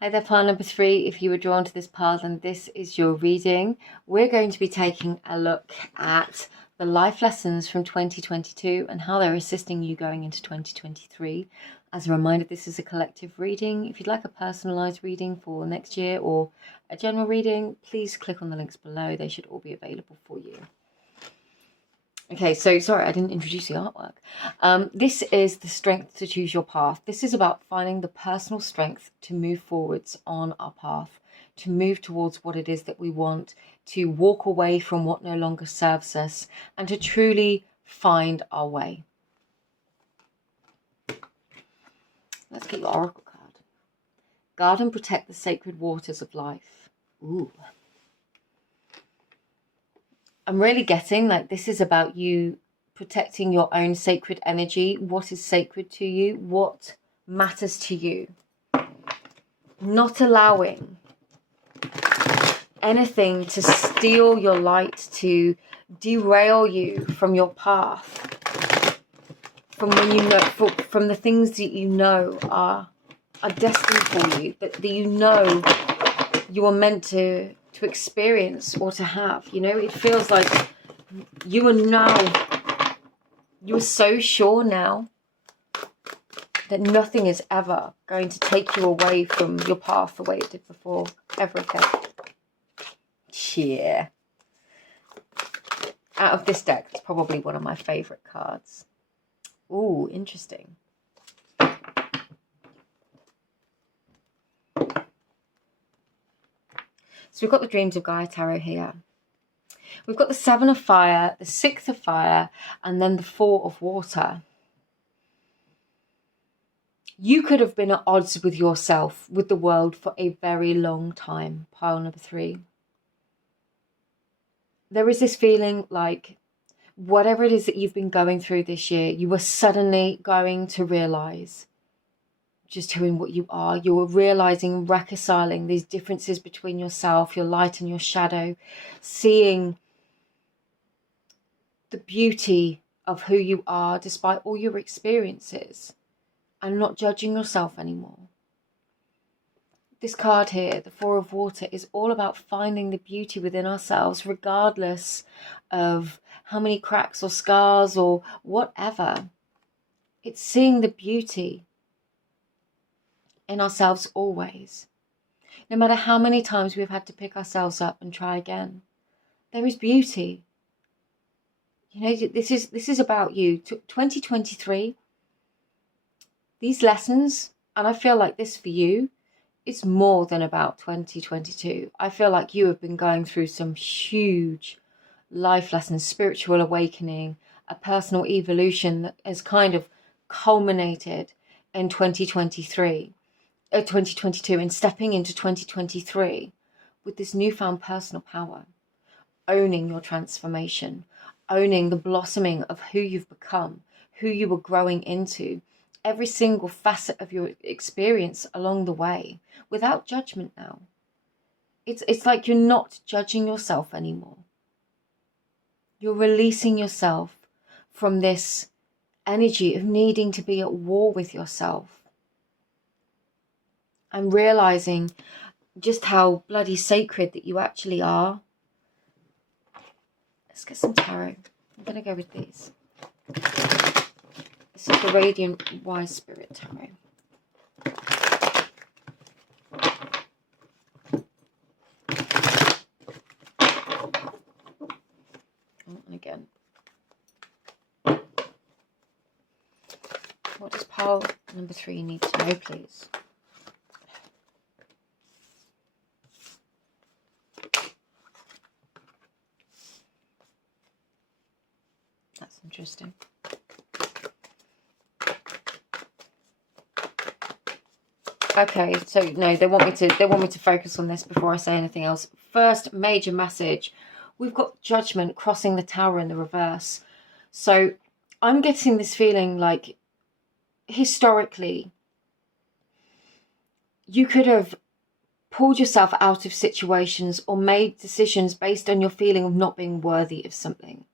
Hi there, pile number 3. If you were drawn to this pile, then this is your reading. We're going to be taking a look at the life lessons from 2022 and how they're assisting you going into 2023. As a reminder, this is a collective reading. If you'd like a personalised reading for next year or a general reading, please click on the links below. They should all be available for you. Okay, so sorry, I didn't introduce the artwork. This is the strength to choose your path. This is about finding the personal strength to move forwards on our path, to move towards what it is that we want, to walk away from what no longer serves us, and to truly find our way. Let's get your oracle card. Guard and protect the sacred waters of life. Ooh. I'm really getting like this is about you protecting your own sacred energy. What is sacred to you? What matters to you? not allowing anything to steal your light, to derail you from your path, from when you know, from the things that you know are destined for you, that you know you are meant to experience or to have. You know, it feels like you are so sure now that nothing is ever going to take you away from your path the way it did before, ever again. Yeah. Out of this deck, it's probably one of my favourite cards. Ooh, interesting. So we've got the Dreams of Gaia Tarot here. We've got the Seven of Fire, the Six of Fire, and then the Four of Water. You could have been at odds with yourself, with the world for a very long time, pile number 3. There is this feeling like whatever it is that you've been going through this year, you were suddenly going to realise just who and what you are. You were realising, reconciling these differences between yourself, your light and your shadow, seeing the beauty of who you are despite all your experiences, and not judging yourself anymore. This card here, the Four of Water, is all about finding the beauty within ourselves, regardless of how many cracks or scars or whatever. It's seeing the beauty in ourselves always. No matter how many times we've had to pick ourselves up and try again, there is beauty. You know, this is about you. 2023, these lessons, and I feel like this for you, it's more than about 2022. I feel like you have been going through some huge life lessons, spiritual awakening, a personal evolution that has kind of culminated in 2022, and stepping into 2023 with this newfound personal power, owning your transformation, owning the blossoming of who you've become, who you were growing into, every single facet of your experience along the way, without judgment now. It's like you're not judging yourself anymore. You're releasing yourself from this energy of needing to be at war with yourself, and realizing just how bloody sacred that you actually are. Let's get some tarot. I'm going to go with these. This is the Radiant Wise Spirit Tarot. And again. What does pile number 3 need to know, please? That's interesting. Okay, so no, they want me to focus on this before I say anything else. First major message, we've got Judgment crossing the Tower in the reverse. So I'm getting this feeling like historically you could have pulled yourself out of situations or made decisions based on your feeling of not being worthy of something.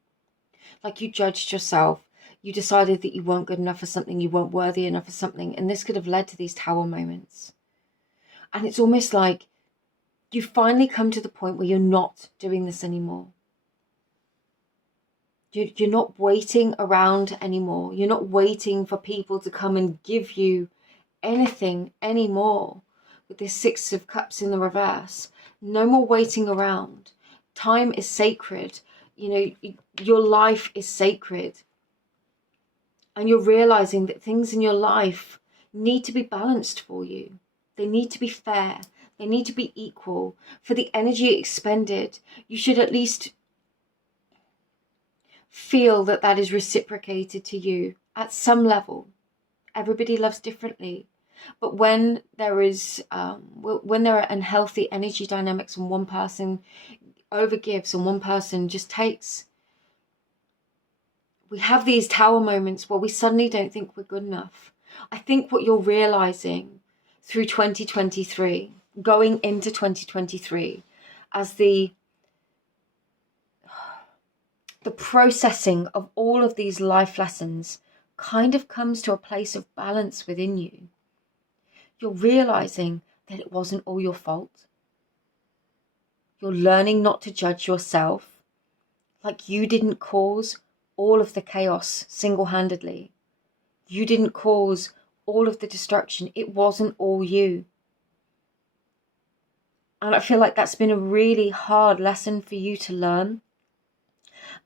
Like you judged yourself. You decided that you weren't good enough for something, you weren't worthy enough for something, and this could have led to these tower moments. And it's almost like you finally come to the point where you're not doing this anymore. You're not waiting around anymore. You're not waiting for people to come and give you anything anymore. With this Six of Cups in the reverse, no more waiting around. Time is sacred. You know, your life is sacred. And you're realizing that things in your life need to be balanced for you. They need to be fair. They need to be equal. For the energy expended, you should at least feel that that is reciprocated to you at some level. Everybody loves differently. But when there are unhealthy energy dynamics and one person overgives and one person just takes, we have these tower moments where we suddenly don't think we're good enough. I think what you're realizing, through 2023, going into 2023, as the processing of all of these life lessons kind of comes to a place of balance within you. You're realizing that it wasn't all your fault. You're learning not to judge yourself, like you didn't cause all of the chaos single-handedly. You didn't cause all of the destruction. It wasn't all you. And I feel like that's been a really hard lesson for you to learn.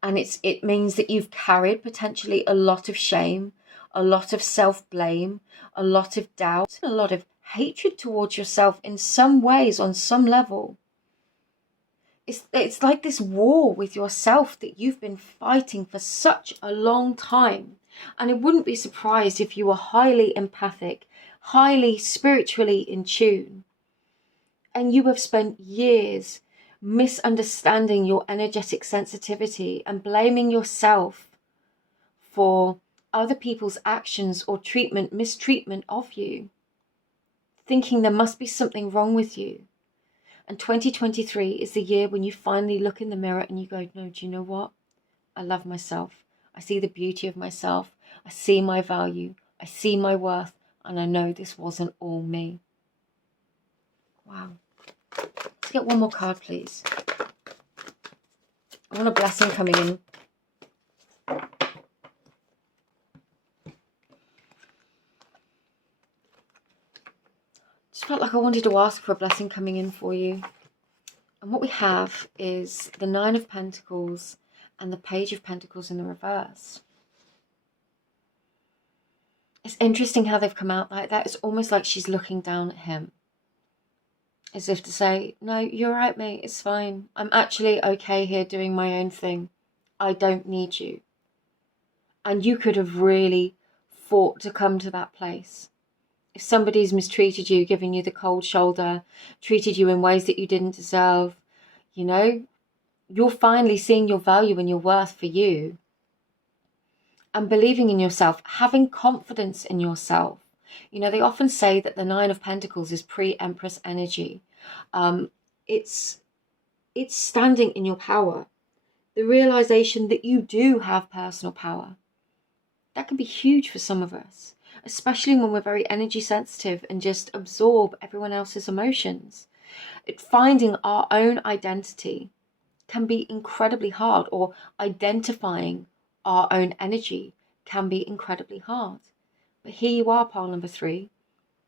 And it means that you've carried potentially a lot of shame, a lot of self-blame, a lot of doubt, a lot of hatred towards yourself in some ways, on some level. It's like this war with yourself that you've been fighting for such a long time. And I wouldn't be surprised if you were highly empathic, highly spiritually in tune, and you have spent years misunderstanding your energetic sensitivity and blaming yourself for other people's actions or mistreatment of you, thinking there must be something wrong with you. And 2023 is the year when you finally look in the mirror and you go, no, do you know what? I love myself. I see the beauty of myself. I see my value. I see my worth. And I know this wasn't all me. Wow. Let's get one more card, please. I want a blessing coming in. Just felt like I wanted to ask for a blessing coming in for you. And what we have is the Nine of Pentacles and the Page of Pentacles in the reverse. It's interesting how they've come out like that. It's almost like she's looking down at him, as if to say, no, you're right, mate, it's fine. I'm actually okay here doing my own thing. I don't need you. And you could have really fought to come to that place. If somebody's mistreated you, given you the cold shoulder, treated you in ways that you didn't deserve, you know, you're finally seeing your value and your worth for you. And believing in yourself, having confidence in yourself. You know, they often say that the Nine of Pentacles is pre-Empress energy. It's standing in your power. The realization that you do have personal power. That can be huge for some of us, especially when we're very energy sensitive and just absorb everyone else's emotions. Finding our own identity can be incredibly hard, or identifying our own energy can be incredibly hard. But here you are, pile number 3,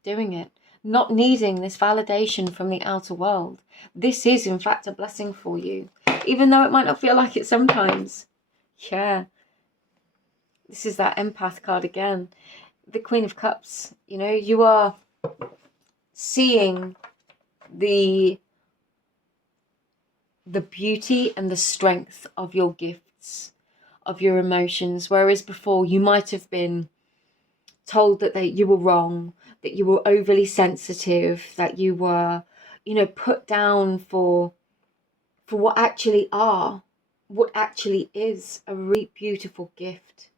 doing it, not needing this validation from the outer world. This is, in fact, a blessing for you, even though it might not feel like it sometimes. Yeah. This is that empath card again. The Queen of Cups. You know, you are seeing the beauty and the strength of your gifts, of your emotions, whereas before you might have been told that you were wrong, that you were overly sensitive, that you were, you know, put down for what actually is a really beautiful gift.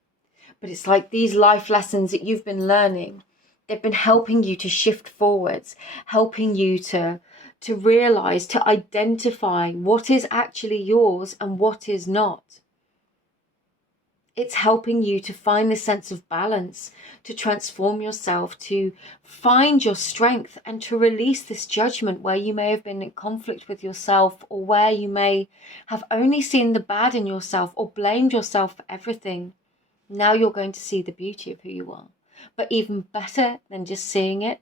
But it's like these life lessons that you've been learning, they've been helping you to shift forwards, helping you to realize, to identify what is actually yours and what is not. It's helping you to find the sense of balance, to transform yourself, to find your strength, and to release this judgment where you may have been in conflict with yourself, or where you may have only seen the bad in yourself or blamed yourself for everything. Now you're going to see the beauty of who you are. But even better than just seeing it,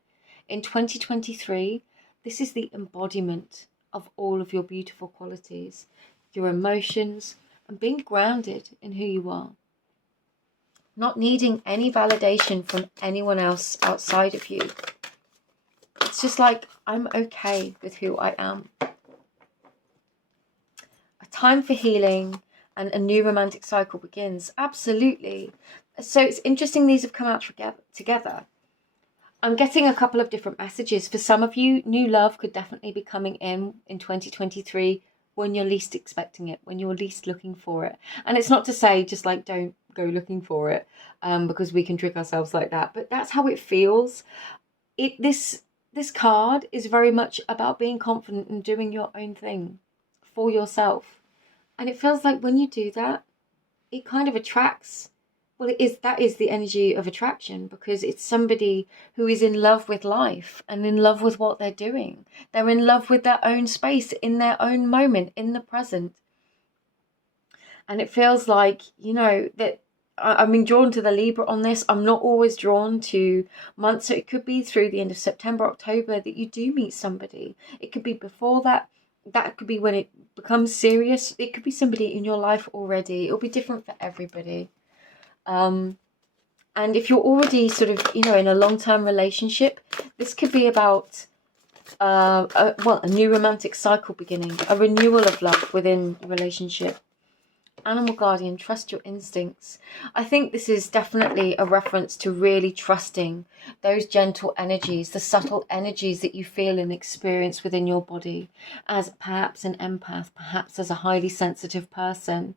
in 2023, this is the embodiment of all of your beautiful qualities, your emotions, and being grounded in who you are. Not needing any validation from anyone else outside of you. It's just like, I'm okay with who I am. A time for healing and a new romantic cycle begins. Absolutely. So it's interesting these have come out together. I'm getting a couple of different messages. For some of you, new love could definitely be coming in 2023 when you're least expecting it, when you're least looking for it. And it's not to say just like don't go looking for it, because we can trick ourselves like that. But that's how it feels. This this card is very much about being confident and doing your own thing for yourself. And it feels like when you do that, it kind of attracts, well, that is the energy of attraction, because it's somebody who is in love with life and in love with what they're doing. They're in love with their own space, in their own moment, in the present. And it feels like, you know, that I'm being drawn to the Libra on this. I'm not always drawn to months. So it could be through the end of September, October that you do meet somebody. It could be before that. That could be when it becomes serious. It could be somebody in your life already. It'll be different for everybody. And if you're already sort of, you know, in a long-term relationship, this could be about a new romantic cycle beginning, a renewal of love within the relationship. Animal guardian, trust your instincts. I think this is definitely a reference to really trusting those gentle energies, the subtle energies that you feel and experience within your body, as perhaps an empath, perhaps as a highly sensitive person,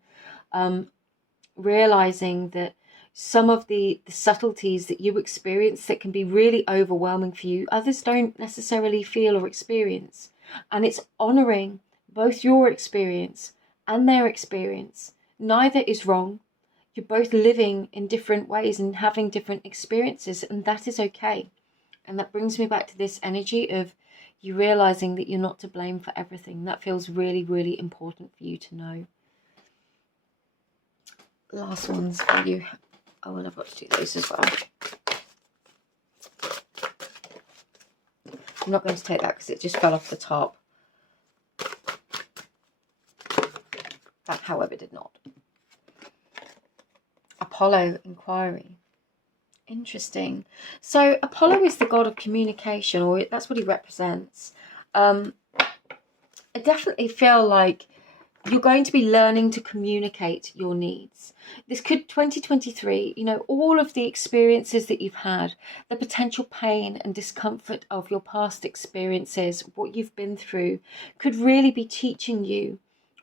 realizing that some of the subtleties that you experience that can be really overwhelming for you, others don't necessarily feel or experience. And it's honoring both your experience and their experience. Neither is wrong. You're both living in different ways and having different experiences, and that is okay. And that brings me back to this energy of you realizing that you're not to blame for everything. That feels really, really important for you to know. Last ones for you. Oh, and I've got to do those as well. I'm not going to take that because it just fell off the top. That, however, did not. Apollo, inquiry. Interesting. So Apollo is the god of communication, or that's what he represents. I definitely feel like you're going to be learning to communicate your needs. This could, 2023, you know, all of the experiences that you've had, the potential pain and discomfort of your past experiences, what you've been through, could really be teaching you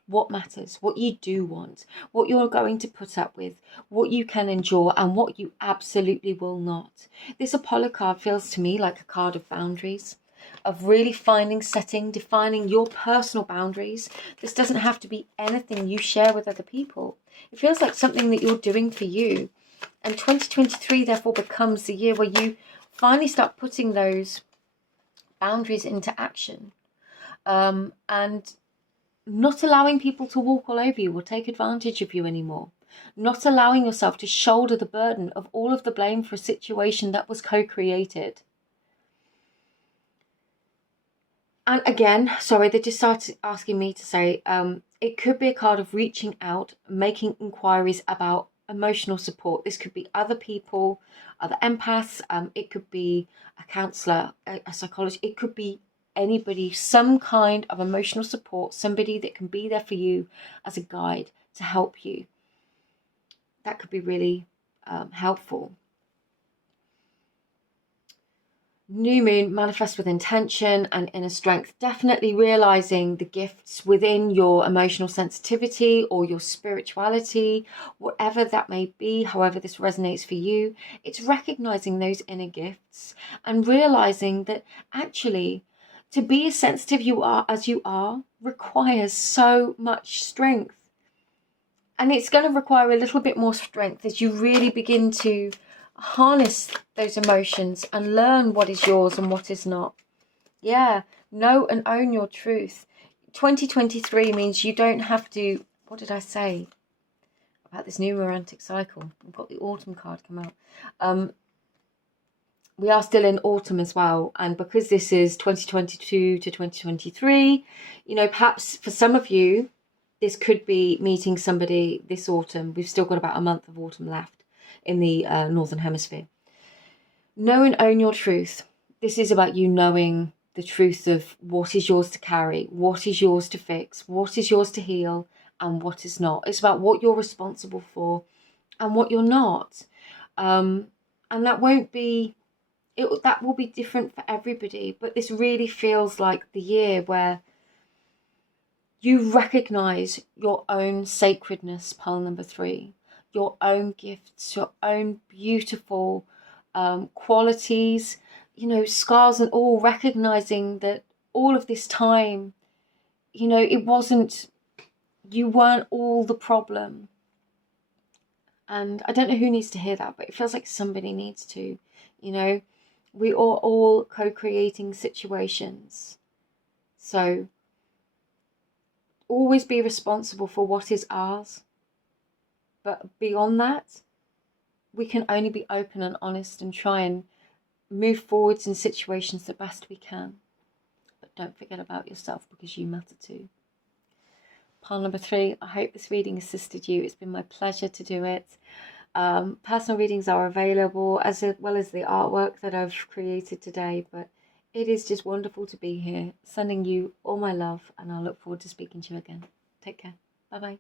what matters, what you do want, what you're going to put up with, what you can endure, and what you absolutely will not. This Apollo card feels to me like a card of boundaries, of really defining your personal boundaries. This doesn't have to be anything you share with other people. It feels like something that you're doing for you. And 2023 therefore becomes the year where you finally start putting those boundaries into action. And not allowing people to walk all over you or take advantage of you anymore. Not allowing yourself to shoulder the burden of all of the blame for a situation that was co-created. And again, sorry, they just started asking me to say, it could be a card of reaching out, making inquiries about emotional support. This could be other people, other empaths. It could be a counsellor, a psychologist. It could be anybody, some kind of emotional support, somebody that can be there for you as a guide to help you. That could be really helpful. New moon, manifest with intention and inner strength. Definitely realizing the gifts within your emotional sensitivity or your spirituality, whatever that may be, however this resonates for you. It's recognizing those inner gifts and realizing that actually to be as sensitive as you are requires so much strength. And it's going to require a little bit more strength as you really begin to harness those emotions and learn what is yours and what is not. Yeah, know and own your truth. 2023 means you don't have to, what did I say about this new romantic cycle? I've got the autumn card come out. We are still in autumn as well, and because this is 2022 to 2023, you know, perhaps for some of you this could be meeting somebody this autumn. We've still got about a month of autumn left in the northern hemisphere. Know and own your truth. This is about you knowing the truth of what is yours to carry, what is yours to fix, what is yours to heal, and what is not. It's about what you're responsible for and what you're not. And that won't be, that will be different for everybody, but this really feels like the year where you recognize your own sacredness, pile number 3, your own gifts, your own beautiful qualities. you know, scars and all, recognizing that all of this time, you know, it wasn't, you weren't all the problem. And I don't know who needs to hear that, but it feels like somebody needs to, you know, we are all co-creating situations. So always be responsible for what is ours. But beyond that, we can only be open and honest and try and move forwards in situations the best we can. But don't forget about yourself, because you matter too. Pile number 3, I hope this reading assisted you. It's been my pleasure to do it. Personal readings are available, as well as the artwork that I've created today, but it is just wonderful to be here, sending you all my love, and I look forward to speaking to you again. Take care. Bye bye.